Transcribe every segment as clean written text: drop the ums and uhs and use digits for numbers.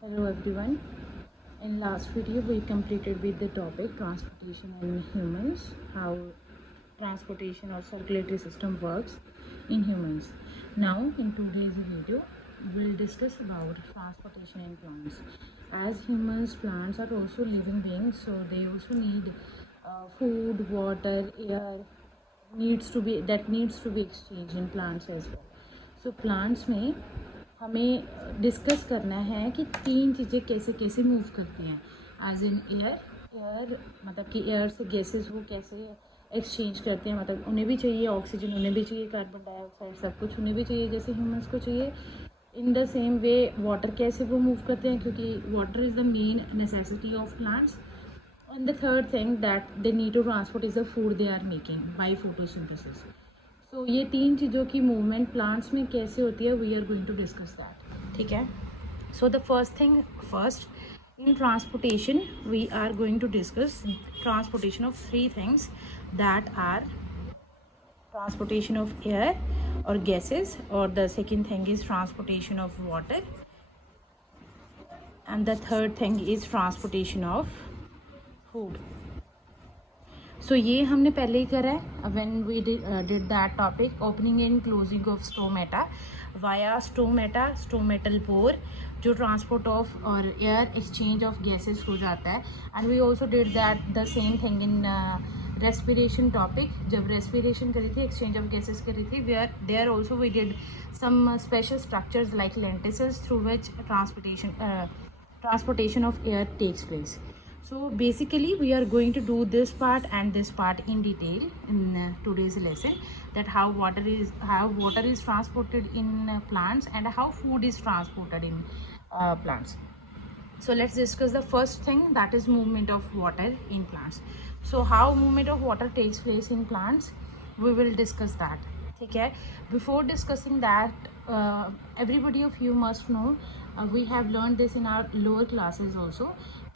Hello everyone. In last video we completed with the topic transportation in humans, how transportation or circulatory system works in humans. Now in today's video we'll discuss about transportation in plants. As humans, plants are also living beings, so they also need food, water, air needs to be exchanged in plants as well. So plants में हमें discuss करना है कि तीन चीज़ें कैसे कैसे move करती हैं एज इन एयर मतलब कि एयर से गैसेस वो कैसे एक्सचेंज करते हैं, मतलब उन्हें भी चाहिए ऑक्सीजन, उन्हें भी चाहिए कार्बन डाइऑक्साइड, सब कुछ उन्हें भी चाहिए जैसे ह्यूमंस को चाहिए. In the same way water कैसे वो मूव करते हैं, क्योंकि water is the main necessity of plants. And the third thing that they need to transport is the food they are making by photosynthesis. So ये तीन चीज़ों की movement plants में कैसे होती है, we are going to discuss that. ठीक है. So the first in transportation we are going to discuss transportation of three things, that are transportation of air or gases, or the second thing is transportation of water, and the third thing is transportation of food. So ये हमने पहले ही करा है when we did that topic, opening and closing of stomata via stomatal pore, जो transport of और air exchange of gases हो जाता है. And we also did that the same thing in respiration topic, जब रेस्पिरेशन करी थी, exchange of gases करी थी, there also we did some special structures like lenticels through which transportation of air takes place. So basically we are going to do this part and this part in detail in today's lesson, that how water is transported in plants and how food is transported in plants. So let's discuss the first thing, that is movement of water in plants. So how movement of water takes place in plants, we will discuss that. ठीक है. Before discussing that, everybody of you must know, we have learned this in our lower classes also,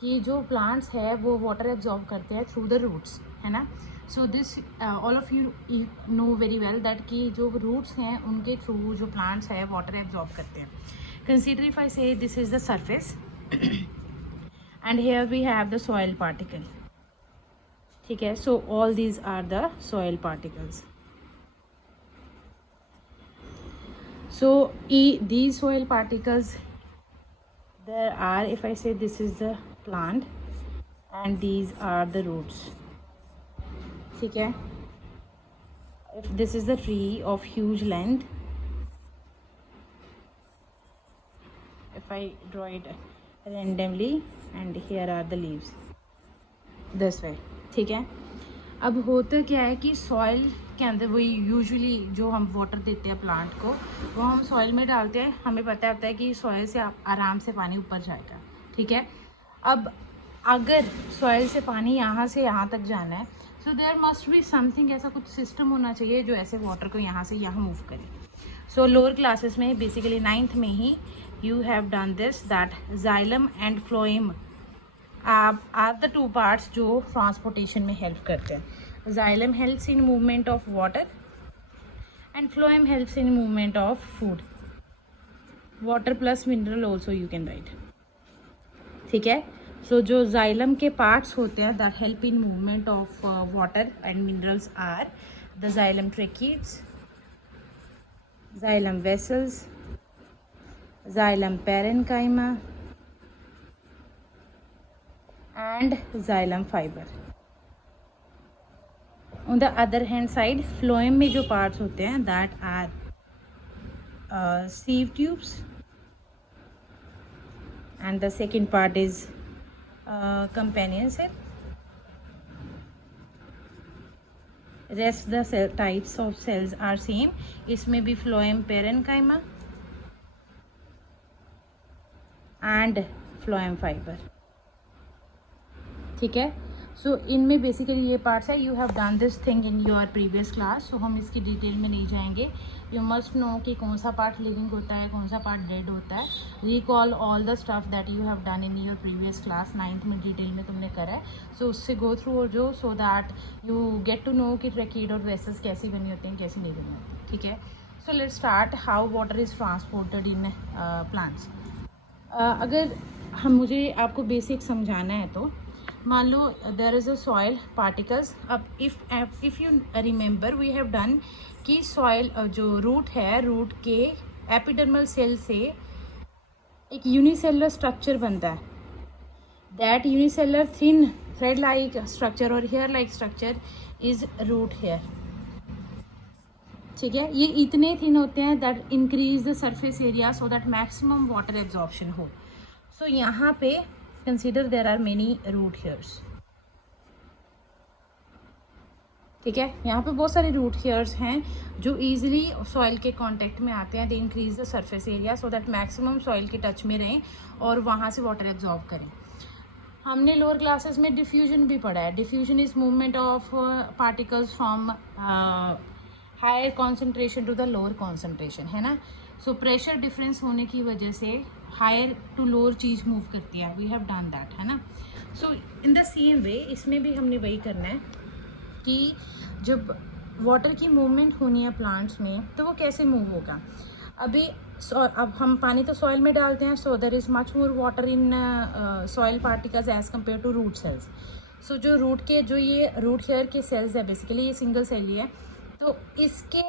कि जो plants है वो water absorb करते हैं through the roots, है ना. So this all of you know very well that कि जो roots हैं उनके through जो plants है water absorb करते हैं. Consider if I say this is the surface and here we have the soil particle. ठीक है. So all these are the soil particles. So these soil particles, there are, if I say this is the plant and these are the roots. ठीक है. If this is the tree of huge length, if I draw it randomly, and here are the leaves this way. ठीक है. अब होता क्या है कि soil के अंदर वही यूजुअली जो हम वाटर देते हैं प्लांट को, वो हम सॉइल में डालते हैं, हमें पता होता है कि सॉइल से आराम से पानी ऊपर जाएगा. ठीक है. अब अगर सॉइल से पानी यहाँ से यहाँ तक जाना है, so there must be something, ऐसा कुछ सिस्टम होना चाहिए जो ऐसे वाटर को यहाँ से यहाँ मूव करे. सो लोअर क्लासेस में बेसिकली 9th में ही you have done this, that xylem and phloem are the two parts जो ट्रांसपोर्टेशन में हेल्प करते हैं. Xylem helps in movement of water and phloem helps in movement of food. Water plus mineral also you can write. ठीक है. So जो xylem के parts होते हैं that help in movement of water and minerals are the xylem tracheids, xylem vessels, xylem parenchyma and xylem fiber. On the other hand side, phloem में जो parts होते हैं that are sieve tubes, and the second part is companion cell. Rest the cell types of cells are same. इसमें भी phloem parenchyma and phloem fiber. ठीक है. सो इनमें basically ये पार्ट्स है. You have done this thing in your previous class, so हम इसकी detail में नहीं जाएंगे. यू मस्ट नो कि कौन सा पार्ट लिविंग होता है, कौन सा पार्ट डेड होता है. Recall all the stuff that you have done in your previous class. 9th में डिटेल में तुमने करा है, सो उससे गो थ्रू जो, so that you get to know कि ट्रैकीड और वेसल्स कैसी बनी होती हैं, कैसी नहीं बनी होती. ठीक है. So let's start how water is transported in plants. अगर हम मुझे आपको बेसिक समझाना है तो मान लो there is a soil particles. अब if you remember we have done कि सॉइल जो रूट है, रूट के एपिडर्मल सेल से एक यूनिसेलुलर स्ट्रक्चर बनता है. That unicellular thin thread like structure और hair like structure is root hair. ठीक है, ये इतने थिन होते हैं that increase the surface area so that maximum water absorption हो. सो यहाँ पे consider there are many root hairs. ठीक है, यहाँ पे बहुत सारे रूट हेयर्स हैं जो इजीली सॉइल के कांटेक्ट में आते हैं. They increase the surface area so that maximum soil के टच में रहें और वहाँ से वाटर एब्जॉर्ब करें. हमने लोअर क्लासेस में डिफ्यूजन भी पढ़ा है. Diffusion is movement of particles from higher concentration to the lower concentration, है ना. सो प्रेशर डिफरेंस होने की वजह से हायर टू लोअर चीज़ मूव करती है. वी हैव डन दैट, है ना. सो इन द सेम वे इसमें भी हमने वही करना है कि जब वाटर की मूवमेंट होनी है प्लांट्स में तो वो कैसे मूव होगा. अब हम पानी तो सॉइल में डालते हैं. So there is much more water in soil particles as compared to root cells. So जो ये रूट हेयर के सेल्स है, बेसिकली ये सिंगल सेल ही है. तो इसके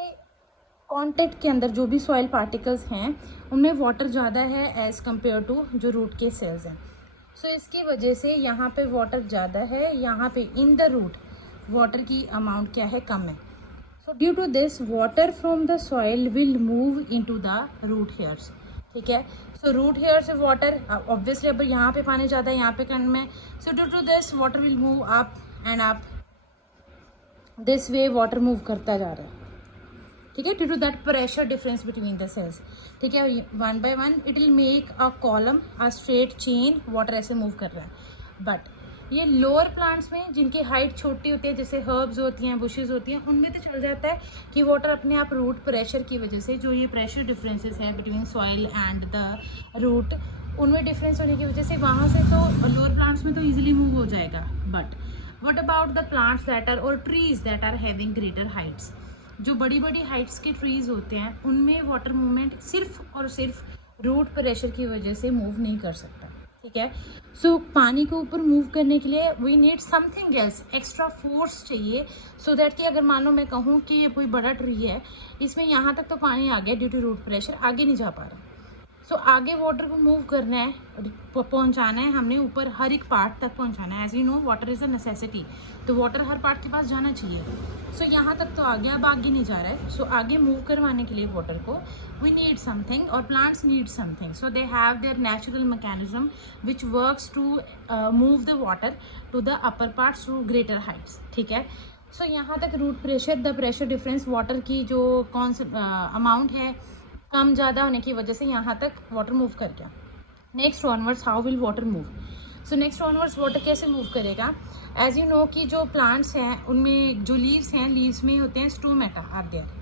कांटेक्ट के अंदर जो भी सॉइल पार्टिकल्स हैं उनमें वाटर ज़्यादा है एज़ कम्पेयर टू जो रूट के सेल्स हैं. सो इसकी वजह से यहाँ पे वाटर ज़्यादा है, यहाँ पे इन द रूट वाटर की अमाउंट क्या है, कम है. So due to this water from the soil will move into the root hairs. ठीक है, सो रूट हेयर से वाटर ऑब्वियसली अब यहाँ पे पानी ज़्यादा है, यहाँ पे कम है. So due to this water will move up and up. This way water move करता जा रहा है. ठीक है, due to that pressure difference between the cells. ठीक है, one by one it will make a column, a straight chain. Water ऐसे move कर रहा है. बट ये लोअर प्लांट्स में जिनकी हाइट छोटी होती है, जैसे हर्ब्स होती हैं, बुशेस होती हैं, उनमें तो चल जाता है कि वाटर अपने आप रूट प्रेशर की वजह से, जो ये प्रेशर डिफरेंसेस हैं between soil and the root, उनमें डिफरेंस होने की वजह से वहाँ से तो लोअर प्लांट्स में तो ईजिली मूव हो जाएगा. But what about the plants that are और trees that are having greater heights. जो बड़ी बड़ी हाइट्स के ट्रीज होते हैं उनमें वाटर मूवमेंट सिर्फ और सिर्फ रूट प्रेशर की वजह से मूव नहीं कर सकता. ठीक है, सो पानी को ऊपर मूव करने के लिए we need something else, extra force चाहिए. सो दैट कि अगर मान लो मैं कहूँ कि ये कोई बड़ा ट्री है, इसमें यहाँ तक तो पानी आ गया ड्यू टू रूट प्रेशर, आगे नहीं जा पा रहा. सो आगे वाटर को मूव करना है, पहुँचाना है हमने ऊपर, हर एक पार्ट तक पहुँचाना है. As you know water is a necessity, तो वाटर हर पार्ट के पास जाना चाहिए. सो यहाँ तक तो आ गया, अब आगे नहीं जा रहा है. सो आगे मूव करवाने के लिए वाटर को we need something or plants need something. So they have their natural mechanism which works to move the water to the upper parts to greater heights. ठीक है, सो यहाँ तक root pressure, the pressure difference, water की जो amount है कम ज़्यादा होने की वजह से यहाँ तक वाटर मूव कर गया. Next onwards how will water move. So next onwards water कैसे मूव करेगा. एज यू नो कि जो प्लांट्स हैं उनमें जो लीव्स हैं, लीव्स में होते हैं स्टोमेटा आर देयर.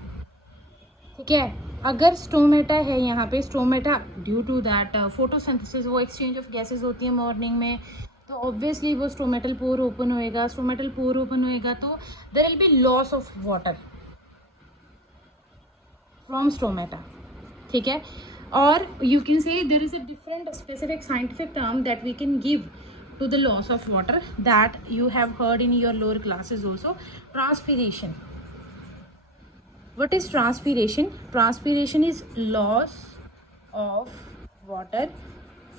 ठीक है, अगर स्टोमेटा है यहाँ पे, stomata due to that photosynthesis, वो एक्सचेंज ऑफ गैसेस होती है मॉर्निंग में, तो ऑब्वियसली वो स्टोमेटल पोर ओपन होएगा. स्टोमेटल पोर ओपन होएगा तो there will be loss of water from stomata. ठीक है, और you can say there is a different specific scientific term that we can give to the loss of water that you have heard in your lower classes also. Transpiration. What is transpiration? Transpiration is loss of water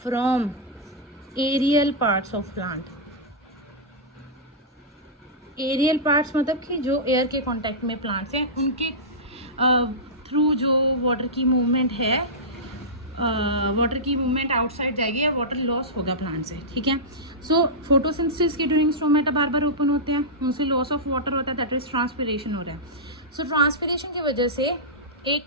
from aerial parts of plant. Aerial parts मतलब कि जो air के contact में plants हैं उनके through जो water की movement है, वाटर की मूवमेंट आउटसाइड जाएगी या वाटर लॉस होगा प्लांट से. ठीक है, सो फोटोसिंथेसिस के ड्यूरिंग स्टोमेटा बार बार ओपन होते हैं, उनसे लॉस ऑफ वाटर होता है, दैट इज ट्रांसपिरेशन हो रहा है. सो ट्रांसपिरेशन की वजह से एक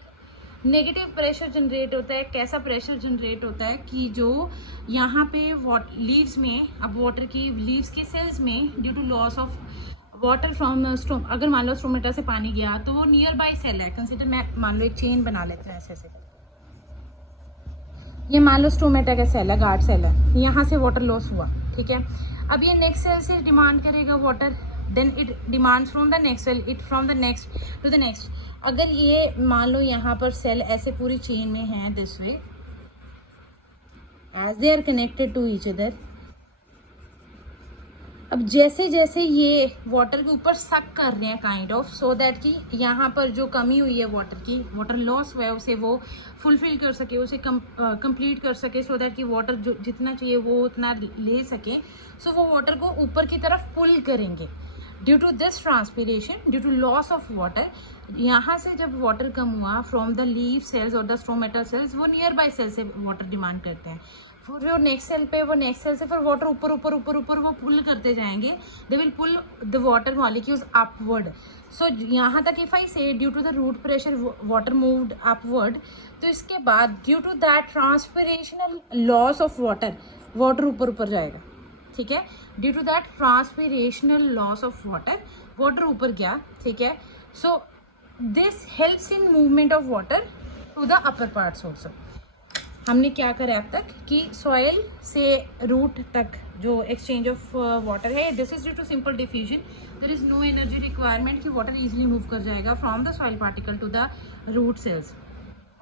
नेगेटिव प्रेशर जनरेट होता है. कैसा प्रेशर जनरेट होता है कि जो यहाँ पे लीव्स में, अब वाटर की लीव्स के सेल्स में due to loss of water from stoma, अगर मान लो स्टोमेटा से पानी गया तो वो नियर बाई सेल है, कंसिडर, मैं मान लो एक चेन बना लेते हैं ऐसे. ये मान लो स्टोमेटा का सेल है, गार्ड सेल है, यहाँ से वाटर लॉस हुआ. ठीक है, अब ये नेक्स्ट सेल से डिमांड करेगा water, then it demands from the next cell, it from the next to the next. अगर ये मान लो यहाँ पर सेल ऐसे पूरी चेन में है, this way as they are connected to each other. अब जैसे जैसे ये वाटर के ऊपर सक कर रहे हैं काइंड ऑफ, सो दैट कि यहाँ पर जो कमी हुई है वाटर की, वाटर लॉस हुआ है, उसे वो फुलफिल कर सके, उसे कंप्लीट कर सके, सो दैट कि वाटर जो जितना चाहिए वो उतना ले सके. सो वो वाटर को ऊपर की तरफ पुल करेंगे. Due to this transpiration, due to loss of water, यहाँ से जब वाटर कम हुआ फ्रॉम द लीफ सेल्स और द स्ट्रोमेटा सेल्स, वो नियर बाय सेल से वाटर डिमांड करते हैं. फिर जो नेक्स्ट सेल पे, वो नेक्स्ट सेल से फिर वाटर ऊपर ऊपर ऊपर ऊपर वो पुल करते जाएंगे. They will pull the water molecules upward. So यहाँ तक if I say due to the root pressure water moved upward, तो इसके बाद due to that transpirational loss of water, water ऊपर ऊपर जाएगा. ठीक है, due to that transpirational loss of water, water ऊपर गया. ठीक है, so this helps in movement of water to the upper parts also. हमने क्या करा अब तक कि सॉइल से रूट तक जो एक्सचेंज ऑफ वाटर है, this is due to simple diffusion. There is no energy requirement कि वाटर इजीली मूव कर जाएगा from the soil particle to the root cells.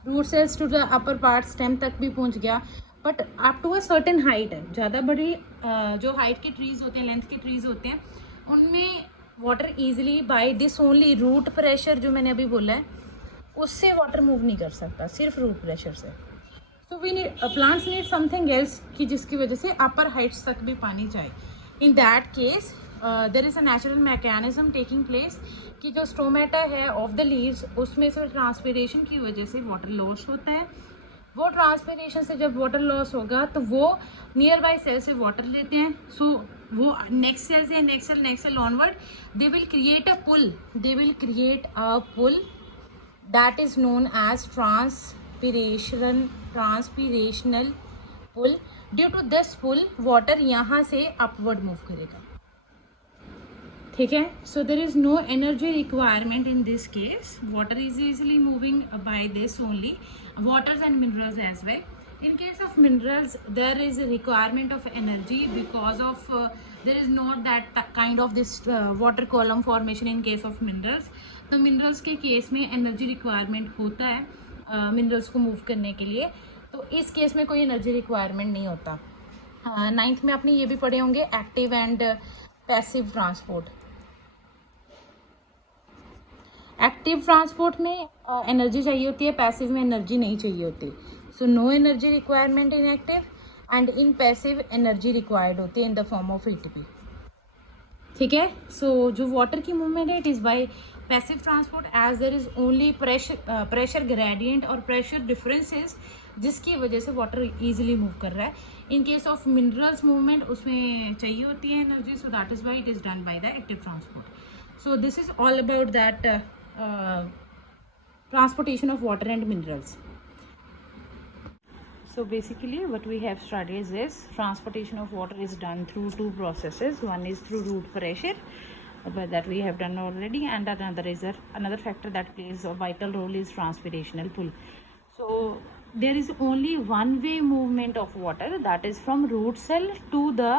Root cells to the upper part stem तक भी पहुंच गया, but up to a certain height. ज़्यादा बड़ी जो हाइट के ट्रीज होते हैं, लेंथ के ट्रीज होते हैं, उनमें water easily by this only root pressure, जो मैंने अभी बोला है, उससे वाटर मूव नहीं कर सकता, सिर्फ रूट प्रेशर से. So we need, plants need something else कि जिसकी वजह से अपर हाइट्स तक भी पानी जाए. In that case there is a natural mechanism taking place कि जो स्टोमेटा है ऑफ द लीव्स, उसमें से ट्रांसपीरेशन की वजह से वाटर लॉस होता है. वो ट्रांसपीरेशन से जब वाटर लॉस होगा तो वो नियर बाई सेल से वाटर लेते हैं. सो वो नेक्स्ट सेल से next cell onward they will create a pull, they will create a pull that is known as transpirational pull. Due to this pull water यहाँ से upward move करेगा. ठीक है, so there is no energy requirement in this case. Water is easily moving by this only, waters and minerals as well. In case of minerals, there is a requirement of energy because of there is not that kind of this water column formation in case of minerals. तो minerals के case में energy requirement होता है minerals को move करने के लिए. तो इस केस में कोई एनर्जी रिक्वायरमेंट नहीं होता. 9th में आपने ये भी पढ़े होंगे, active and passive transport. Active transport में एनर्जी चाहिए होती है, पैसिव में एनर्जी नहीं चाहिए होती. So no energy requirement in active and in passive energy required होती है in the form of ATP. ठीक है, सो जो वाटर की मूवमेंट है, it is by passive transport as there is only pressure gradient और प्रेशर डिफरेंसेस, जिसकी वजह से वाटर ईजिली मूव कर रहा है. In case of minerals movement उसमें चाहिए होती है energy, so that is why it is done by the active transport. So this is all about that transportation of water and minerals. So basically what we have studied is this: transportation of water is done through two processes. One is through root pressure, but that we have done already, and another factor that plays a vital role is transpirational pull. So there is only one way movement of water, that is from root cell to the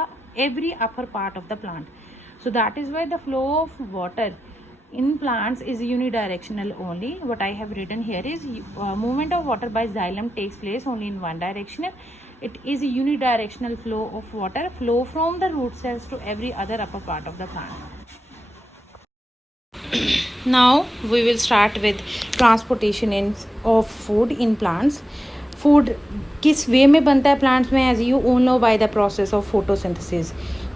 every upper part of the plant. So that is why the flow of water in plants is unidirectional only. What I have written here is movement of water by xylem takes place only in one direction. It is a unidirectional flow of water, flow from the root cells to every other upper part of the plant. Now we will start with transportation of food in plants. Food किस वे में बनता है plants में, as you own know by the process of photosynthesis.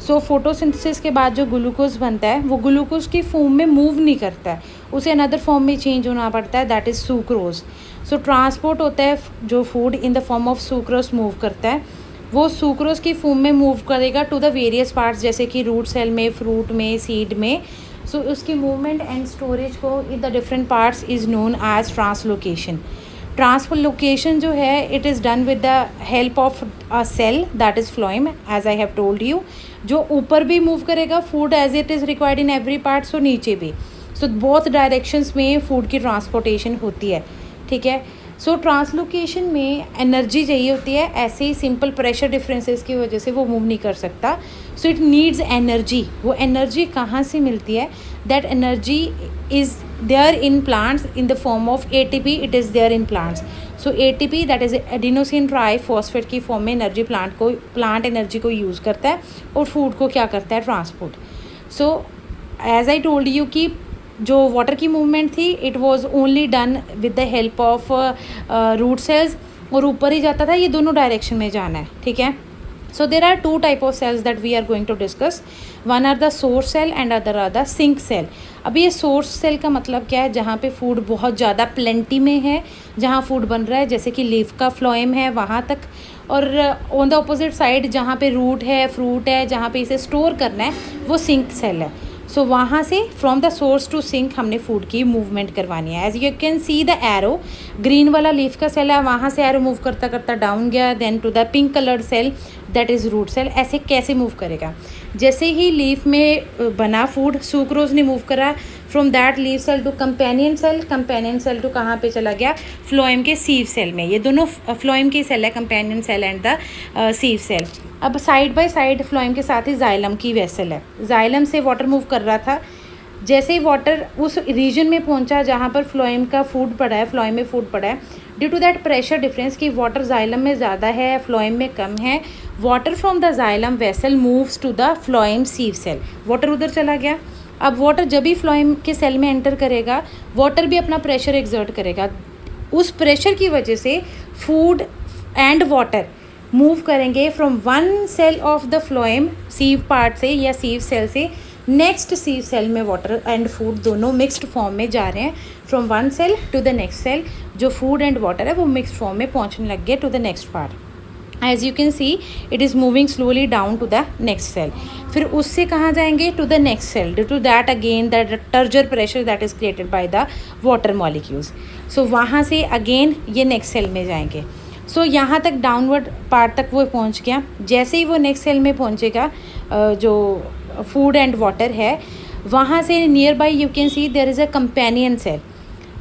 So photosynthesis के बाद जो glucose बनता है, वो ग्लूकोज की फॉर्म में मूव नहीं करता है, उसे अनदर फॉर्म में चेंज होना पड़ता है, that is sucrose. So transport होता है, जो food in the form of sucrose move करता है, वो सुक्रोज की फॉर्म में मूव करेगा टू द वेरियस पार्ट्स, जैसे कि रूट सेल में, फ्रूट में, सीड में. सो उसकी मूवमेंट एंड स्टोरेज को in the different parts is known as translocation. Translocation जो है, it is done with the help of a cell that is phloem, as I have told you, जो ऊपर भी move करेगा food as it is required in every part, so नीचे भी. So both directions में food की transportation होती है. ठीक है, सो ट्रांसलोकेशन में एनर्जी चाहिए होती है, ऐसे ही सिंपल प्रेशर डिफरेंसेस की वजह से वो मूव नहीं कर सकता. So it needs energy. वो एनर्जी कहाँ से मिलती है? That energy is there in plants in the form of ATP. It is there in plants. So ATP that is adenosine triphosphate की फॉर्म में एनर्जी प्लांट एनर्जी को use करता है और फूड को क्या करता है, transport. So as I told you कि जो वाटर की मूवमेंट थी it was only done with the help of root cells, और ऊपर ही जाता था, ये दोनों डायरेक्शन में जाना है. ठीक है. So there are two type of cells that we are going to discuss. One are the source cell and other are the sink cell. अब ये source cell का मतलब क्या है, जहाँ पे फूड बहुत ज़्यादा प्लेंटी में है, जहाँ फूड बन रहा है, जैसे कि लीफ का फ्लोएम है वहाँ तक, और ऑन द अपोजिट साइड जहाँ पे रूट है, फ्रूट है, जहाँ पे इसे स्टोर करना है, वो सिंक सेल है. सो वहाँ से from the source to sink हमने फूड की मूवमेंट करवानी है. As you can see the arrow, green वाला लीफ का सेल है, वहाँ से एरो मूव करता करता डाउन गया, then to the pink coloured cell that is root cell. ऐसे कैसे मूव करेगा, जैसे ही लीफ में बना फूड, सुक्रोज ने मूव करा from that leaf cell to companion cell, companion cell to कहाँ पे चला गया, फ्लोएम के सीव सेल में. ये दोनों फ्लोएम के सेल है, companion cell and the sieve cell. अब साइड बाय साइड फ्लोएम के साथ ही जाइलम की वेसल है. जाइलम से वाटर मूव कर रहा था, जैसे ही वाटर उस रीजन में पहुंचा जहाँ पर फ्लोएम का फूड पड़ा है, फ्लोएम में फूड पड़ा है, due to that pressure difference कि वाटर जाइलम में ज़्यादा है, फ्लोएम में कम है, water from the xylem vessel moves to the phloem sieve cell. Water उधर चला गया. अब वाटर जब भी फ्लोएम के सेल में एंटर करेगा, वाटर भी अपना प्रेशर एक्सर्ट करेगा. उस प्रेशर की वजह से फूड एंड वाटर मूव करेंगे from one cell of the phloem sieve part से या सीव सेल से नेक्स्ट सीव सेल में. वाटर एंड फूड दोनों मिक्स्ड फॉर्म में जा रहे हैं from one cell to the next cell. जो फूड एंड वाटर है वो मिक्स्ड फॉर्म में पहुंचने लग गए to the next part. As you can see it is moving slowly down to the next cell. फिर उससे कहाँ जाएंगे, to the next cell. Due to that again that turgor pressure that is created by the water molecules. So वहाँ से again ये next cell में जाएंगे. सो यहाँ तक डाउनवर्ड पार्ट तक वो पहुँच गया. जैसे ही वो नेक्स्ट सेल में पहुँचेगा, जो फूड एंड वाटर है, वहाँ से near by you can see there is a companion cell,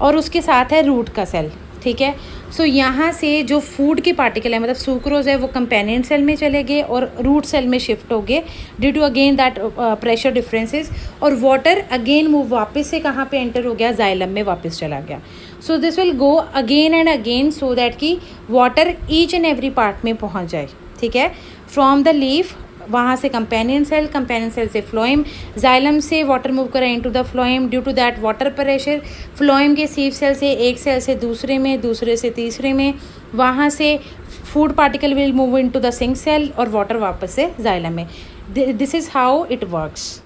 और उसके साथ है रूट का सेल. ठीक है. सो यहाँ से जो फूड के पार्टिकल है, मतलब सुक्रोज है, वो कंपेनियन सेल में चले गए और रूट सेल में शिफ्ट हो गए due to again that pressure differences. और वाटर अगेन मूव वापस से कहाँ पे एंटर हो गया, जाइलम में वापस चला गया. So this will go again and again so that कि water each and every part में पहुँच जाए. ठीक है. फ्रॉम द लीफ, वहाँ से कंपेनियन सेल से फ्लोएम, जाइलम से वाटर मूव करा into the phloem. Due to that water pressure phloem के सीव सेल से एक सेल से दूसरे में, दूसरे से तीसरे में, वहाँ से food particle will move into the sink cell और वाटर वापस से जाइलम में. This is how it works.